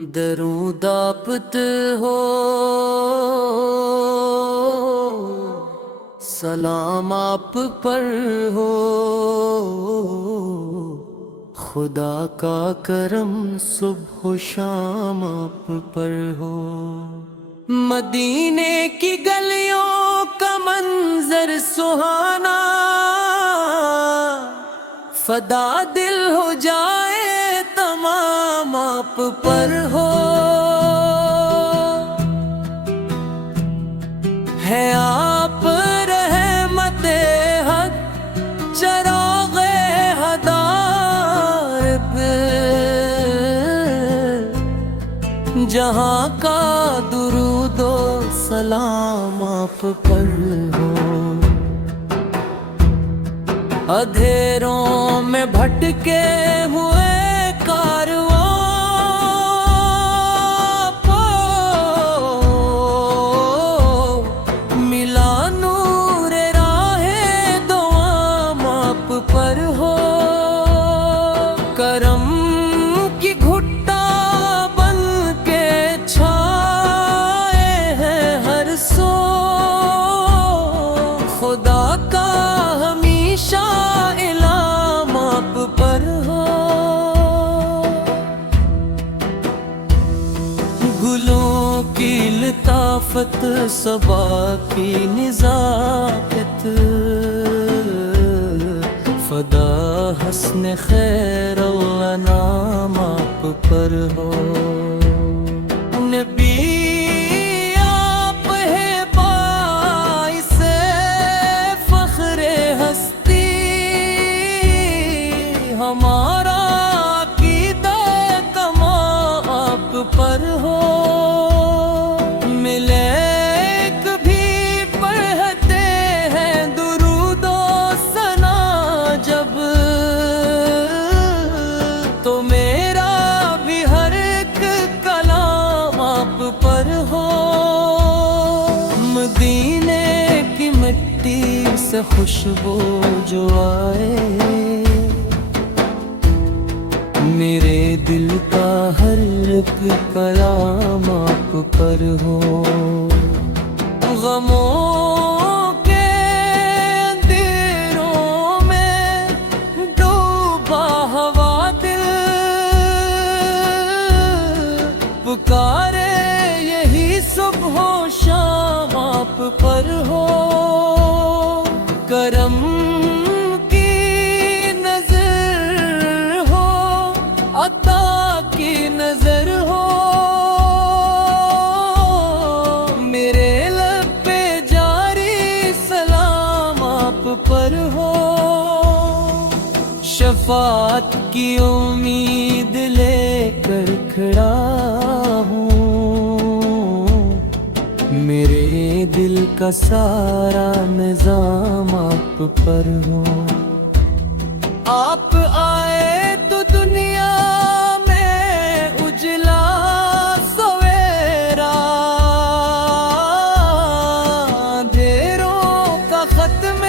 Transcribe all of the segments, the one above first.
درود آپت ہو، سلام آپ پر ہو، خدا کا کرم صبح و شام آپ پر ہو۔ مدینے کی گلیوں کا منظر سہانا، فدا دل ہو جائے تمام آپ پر ہو۔ ہے آپ رحمت حق چراغ ہدایت، جہاں کا درود و سلام آپ پر ہو۔ اندھیروں میں بھٹکے ہوئے کارواں کو ملا نور راہ دوام آپ پر ہو۔ کرم کی گھٹا بن کے چھائے ہیں ہر سو، خدا کا ہمیشہ انعام آپ پر ہو۔ گلوں کی لطافت، صبا کی نزاکت، فدا حسن خیر الانام آپ پر ہو۔ نبی آپ ہے باعث فخر ہستی، ہمارا عقیدہ کما آپ پر ہو۔ ملے کبھی پڑھتے ہیں درود و ثنا جب، تو میرا بھی ہر ایک کلام آپ پر ہو۔ مدینے کی مٹی سے خوشبو جو آئے، میرے دل کا ہر ایک کلام آپ پر ہو۔ غموں کے اندھیروں میں ڈوبا ہوا دل، پکارے یہی صبح و شام آپ پر ہو۔ کرم کی نظر ہو، عطا کی نظر ہو، میرے لب پہ جاری سلام آپ پر ہو۔ شفاعت کی امید لے کر کھڑا ہوں، میرے دل کا سارا نظام آپ پر ہو۔ آپ آئے تو دنیا میں اجلا سویرا، اندھیروں کا ختم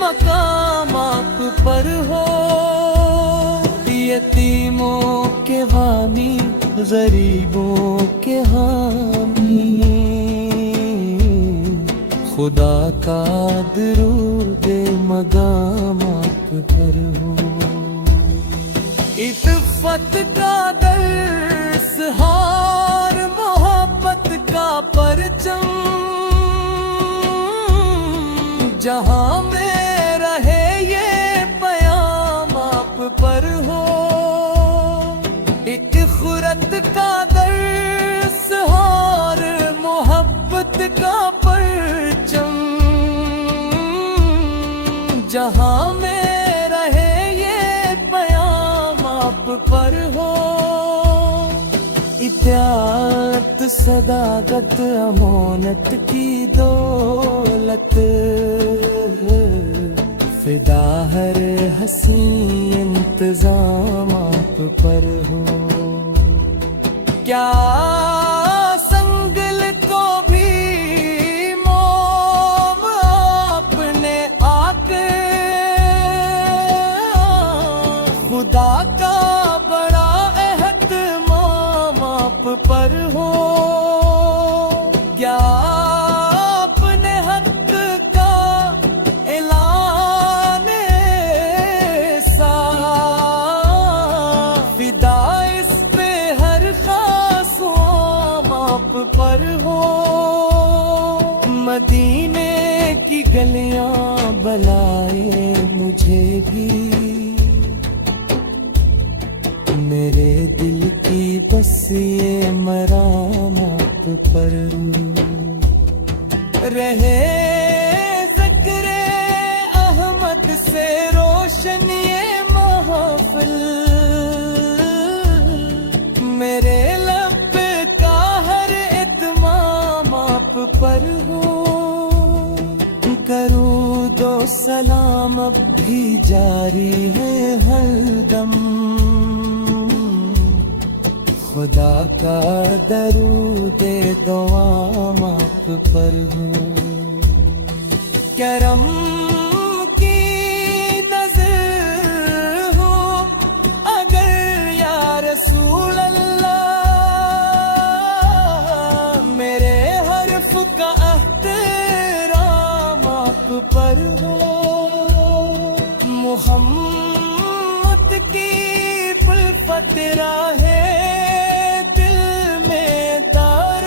مقام آپ پر ہو۔ یتیموں کے حامی، غریبوں کے حامی، خدا کا درود مقام آپ پر ہو۔ عطفت کا درس ہار، محبت کا پرچم، جہاں میں رہے یہ پیام آپ پر ہو۔ ایک خرد کا درس ہار، محبت کا پرچم، جہاں میں رہے یہ پیام آپ پر ہو۔ اطاعت، صداقت، امانت کی دولت، فدا ہر حسین انتظام آپ پر ہو۔ کیا سنگل کو بھی موم آپ نے آ کے، خدا کا بڑا اہتمام آپ بھی میرے دل کی بس یہ مرامات پر رہے ذکر احمد سے روشن یہ محفل میرے لب کا ہر اتمام آپ پر ہو کرود و سلام اب بھی جاری ہے ہر دم خدا کا درود دوام آپ پر ہو کرم کی نظر ہو اگر یا رسول اللہ میرے حرف کا احترام آپ پر ہو محمد کی الفت راہ دل میں دار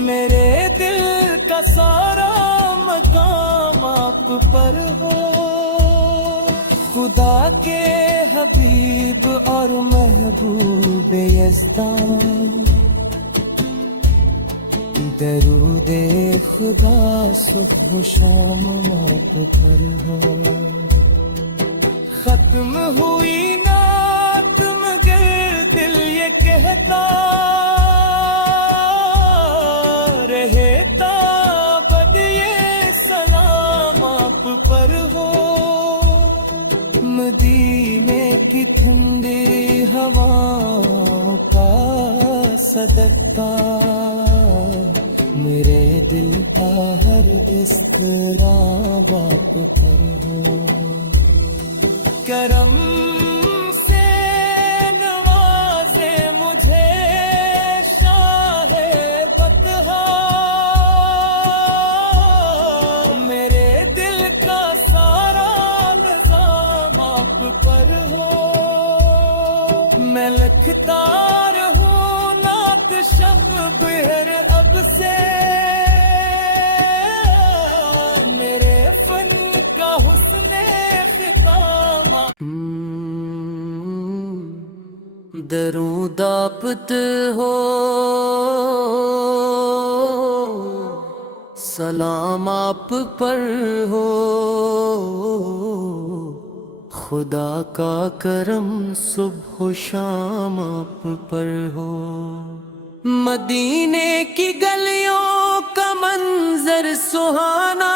میرے دل کا سارا مقام آپ پر ہو خدا کے حبیب اور محبوب یزدان درود خدا صبح و شام آپ پر ہو ختم ہوئی نعت مگر دل یہ کہتا رہتا بد یہ سلام آپ پر ہو مدینے کی ٹھنڈی ہوا کا صدقہ میرے دل کا ہر اضطراب آپ پر ہو کرم سے نوازے مجھے شاہ فتح میرے دل کا سارا نظام آپ پر ہو میں لکھتا رہوں نعت شب بہر اب سے میرے فن کا حسن درود آپت ہو سلام آپ پر ہو خدا کا کرم صبح و شام آپ پر ہو مدینے کی گلیوں کا منظر سہانا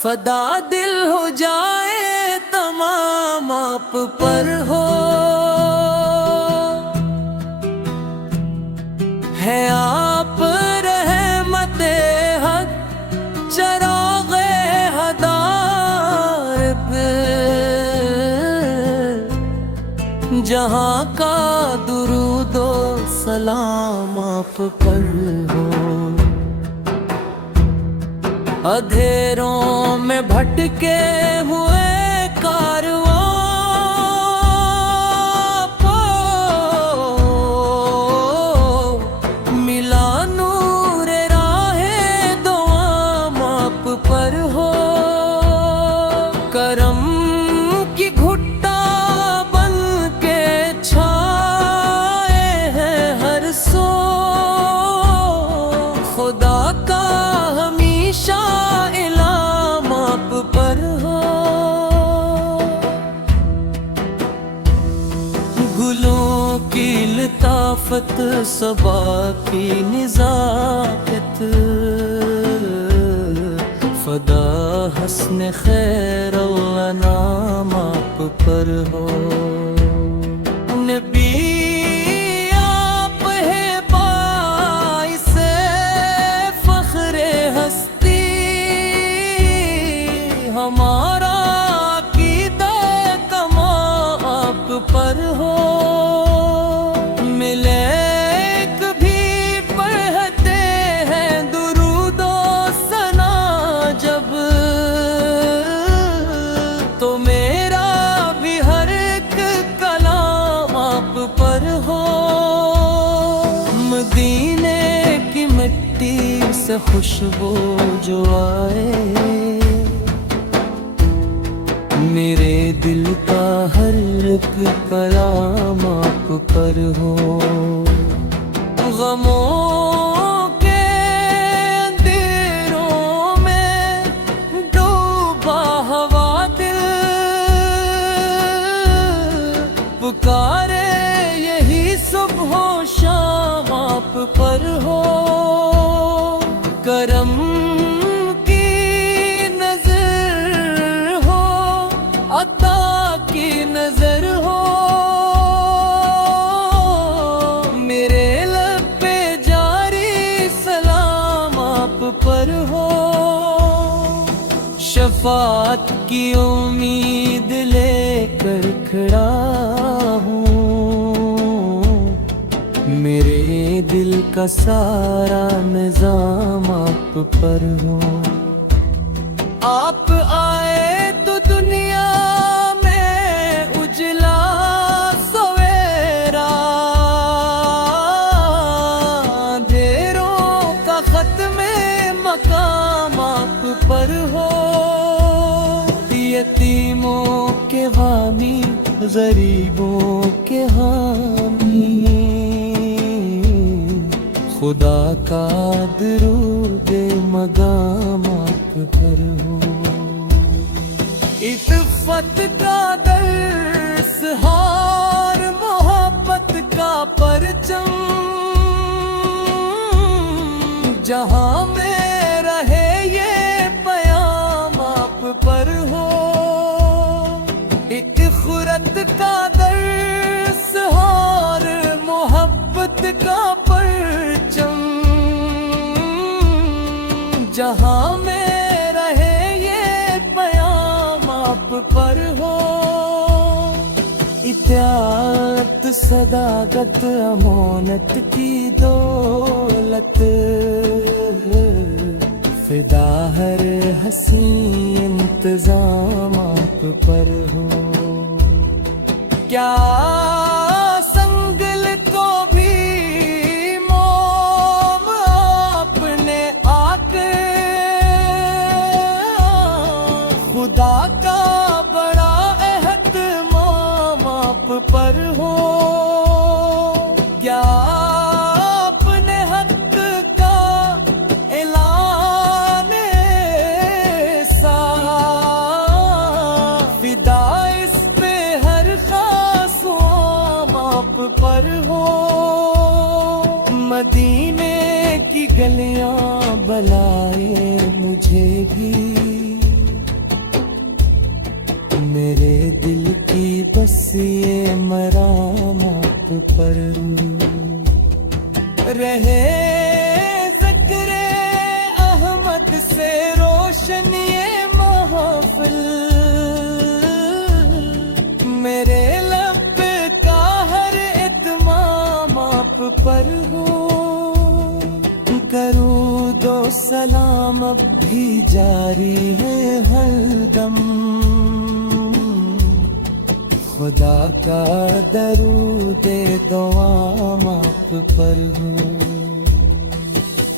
فدا دل ہو جائے تمام آپ پر ہو ہے آپ رحمت حق چراغ ہدایت جہاں کا درود و سلام آپ پر ہو اندھیروں میں بھٹکے ہوئے کارواں کو ملا نور راہ دوام آپ پر ہو کرم کی گھٹا بن کے چھائے ہیں ہر سو خدا کا ہمیشہ علام آپ پر ہو گلوں کی لطافت صبا کی نزاکت فدا حسن خیر اللہ نام آپ پر ہو نبی آپ ہے باعث فخر ہستی ہمارا عقیدہ کما آپ پر ہو ملے کبھی پڑھتے ہیں درود و ثنا جب تو میرا بھی ہر ایک کلام آپ پر ہو مدینے کی مٹی سے خوشبو جو آئے، میرے دل کا ہر ایک کلام آپ پر ہو، غموں کے اندھیروں میں ڈوبا ہوا دل پکارے یہی صبح و شام آپ پر ہو، کرم کی نظر ہو، عطا کی نظر ہو، میرے لب پہ جاری سلام آپ پر ہو، شفاعت کی امید لے کر کھڑا ہوں، میرے دل کا سارا نظام آپ پر ہو، آپ آئے تو دنیا میں اجلا سویرا، اندھیروں کا ختم مقام آپ پر ہو، یتیموں کے حامی غریبوں کے حامی، خدا کا درود مقام آپ پر ہو، عطفت کا درس ہار محبت کا پرچم، جہاں میں رہے یہ پیام آپ پر ہو، ایک خرد کا درس ہار محبت کا پرچم، جہاں میں رہے یہ پیام آپ پر ہو، اطاعت صداقت امانت کی دولت، فدا ہر حسین انتظام آپ پر ہو، کیا سنگل کو بھی موم آپ نے آ کے، خدا کا بڑا اہتمام آپ پر ہو، کیا اپنے حق کا اعلان سا، فدا اس پہ ہر خاص عام آپ پر ہو، مدینے کی گلیاں بلائے مجھے بھی، میرے دل کی بس یہ مرام آپ پر رہے، ذکر احمد سے روشن یہ محفل، میرے لب کا ہر اتمام آپ پر ہو، کروں دو سلام اب بھی جاری ہے ہر دم، خدا کا درود دوام آپ پر ہو،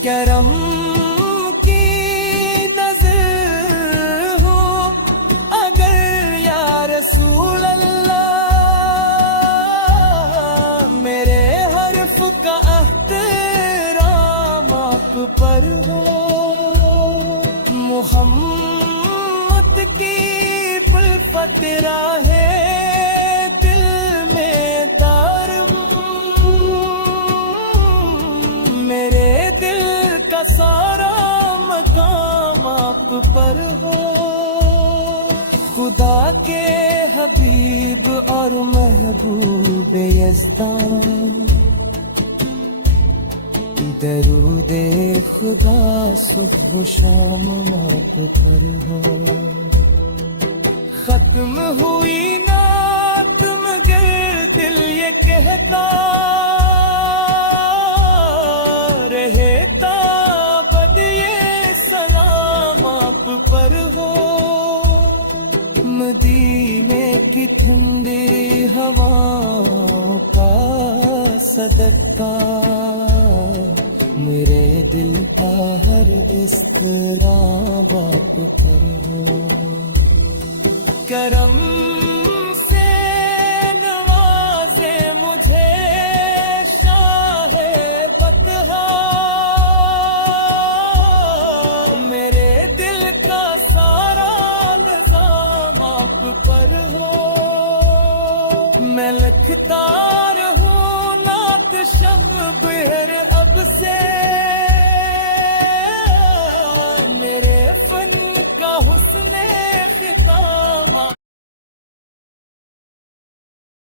کرم کی نظر ہو اگر یا رسول اللہ، میرے حرف کا احترام آپ پر ہو، محمد کی فلفت راہ دل میں دارم، میرے دل کا سارا مقام آپ پر ہو، خدا کے حبیب اور محبوب یزدان، درود خدا صبح و شام آپ پر ہو، ختم ہوئی نعت مگر دل یہ کہتا رہتا بد یہ سلام آپ پر ہو، مدینے کی ٹھنڈی ہواؤں کا صدقہ، میرے دل کا ہر اضطراب آپ پر ہو، کرم سے نوازے مجھے شاہ فتح، میرے دل کا سارا نظام آپ پر ہو، میں لکھتا رہوں نعت شب بہر اب سے